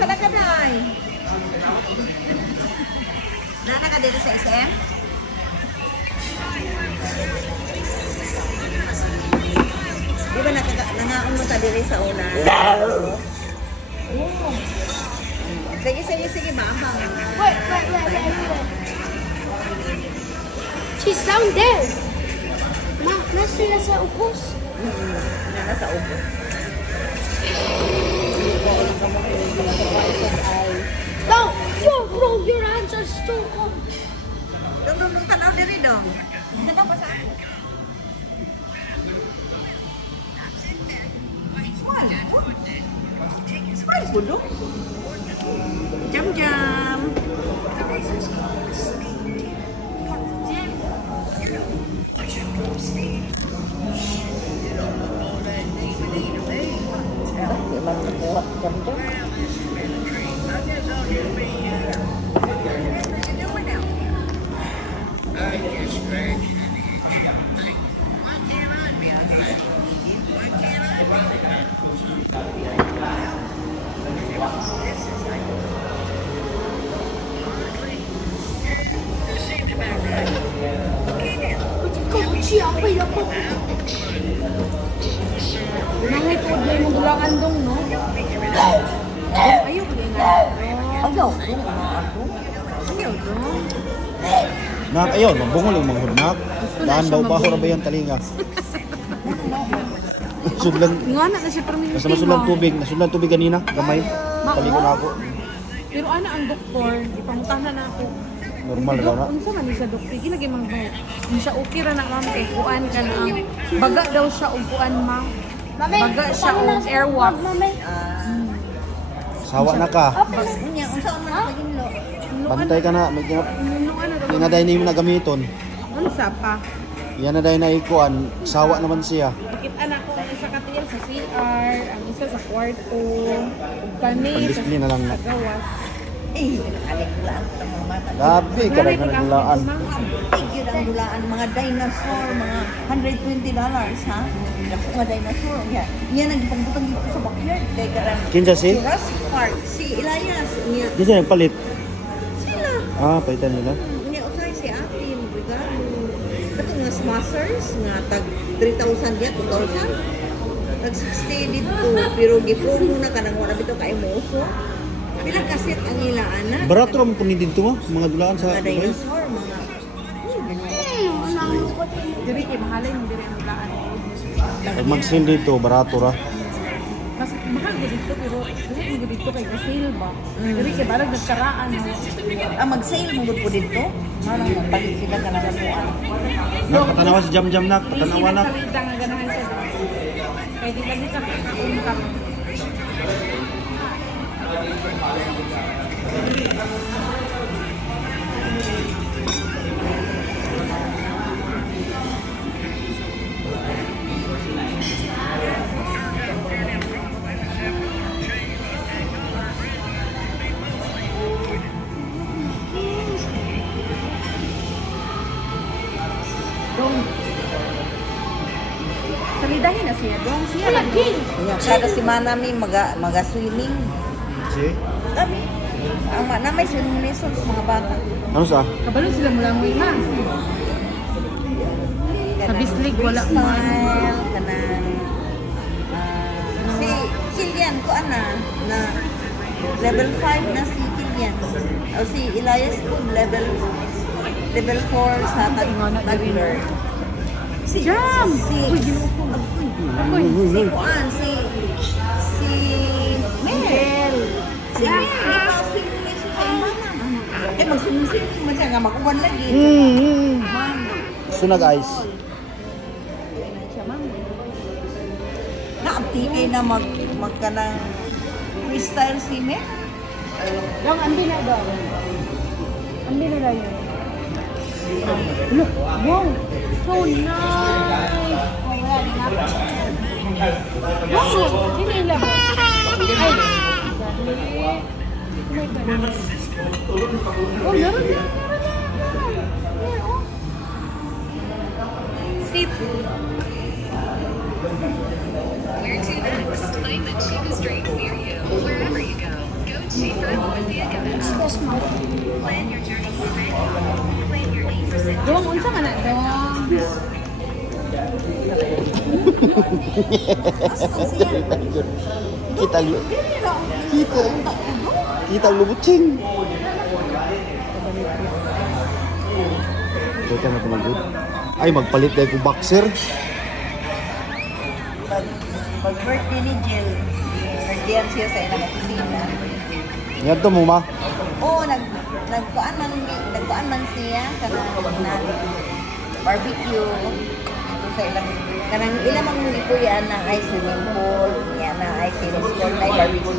sa Laganay. Nana ka dito sa SM? Di ba nangaon mo ta diri sa una? Sige, mama. Wait. She's down there. Ma, nasa upos. Nasa upos. No, bro, your hands are still cold. Dong, tanaw diri dong. Tanaw pa sa ako. Smile po dong. Jam. Nanay po din mo dulangan dong, no? Ayaw ko din nga. Ayaw dong. Nak, ayaw, mabungol yung mga hunak. Daan daw pa ako ba yung talinga. Sudlan. Nga na siya perminti. Nasulan tubig kanina, gamay. Paliko na ako. Pero ana ang doktor, ipangutahan na ako. Normal daw na. Unsa man siya doktor, ginagi man ba? Hindi siya okay ra na ma'am kay kuan ka na ang baga daw siya og kuan ma'am. Baga siya og airwalk. Sawa na ka. Unsa man paginlo? Bantay ka na. May nga dahil na yung nagamiton. Unsa pa? Yan na dahil na ikuan. Sawa naman siya. Kita na ko ang isa katiyal sa CR, ang isa sa kwarto, ug kani Pandisplay na lang na. sa gawas. Nakaliglaan ko ng mga mata. Gabi ka na nagulaan. Tigil ang dulaan, mga dinosaur, mga $120, ha? Mga dinosaur, yan. Yan ang ipangbutang dito sa backyard. Kaya karang Kinsa si? Jurassic Park, si Elias. Niya. Di siya nagpalit. Sila. Palitan nila. Niya, usay si ate, regalo. Ito nga smassers, nga tag 3,000 yan, 2,000. Nag-stay dito, pero gipromo na ka nang wala dito kay Moso. Pilang kasit ang ila anak. Barato naman po ni dito mga dulaan sa Mga Dubai. dinosaur, mga... Diri kay mahalin mo diri ang dulaan. Pag mag-sale dito, barato ra. Mas mahal gid dito pero dili mo dito kay sale ba. Diri kay balag nagkaraan mo. Mag-sale mo po dito? Marang magpalit sila ka naman mo. Nak, patanawa si Jam nak. Patanawa nak. Salita nga ganahan siya. Kay di lagi ka kaunta. Salidahin na siya dong. Siya lagi. Kada si Manami maga-swimming. Si? Kami. Ang na may swimming lessons mga bata. Ano sa? Kabalo sila mula mo ma. Sa Bislig wala mo. Kanang si Kilian ko ana na level 5 na si Kilian. O si Elias ko level 4 sa Tagler. Si Jam! Si Kuan, si Mel. Si Mel, swimming lesson sa imana. Mag-swimming man siya nga makuwan lagi. Sunag ice. Naabtigay na magkanang freestyle si Mel. Dong, ambi na daw. Ambi na daw yun. Look, wow, so nice. Wow, sino yung labo? Ay, oh, meron na. Sit. Where to next? Find the cheapest drinks near you. Wherever you go, go Excuse mo. Dong, unsa ka na, Dong? Kita lu. Kita lu bucing. Teka na tumagod. Ay, magpalit tayo ko boxer. Pag birthday ni Jill, birthday siya sa ilang opisina. Yan to mo, ma. Oo, nagkuan man siya kanang barbecue dito sa ilang kanang ilang mga ikuyan na ay swimming pool, yan na ay tennis court, ay barbecue.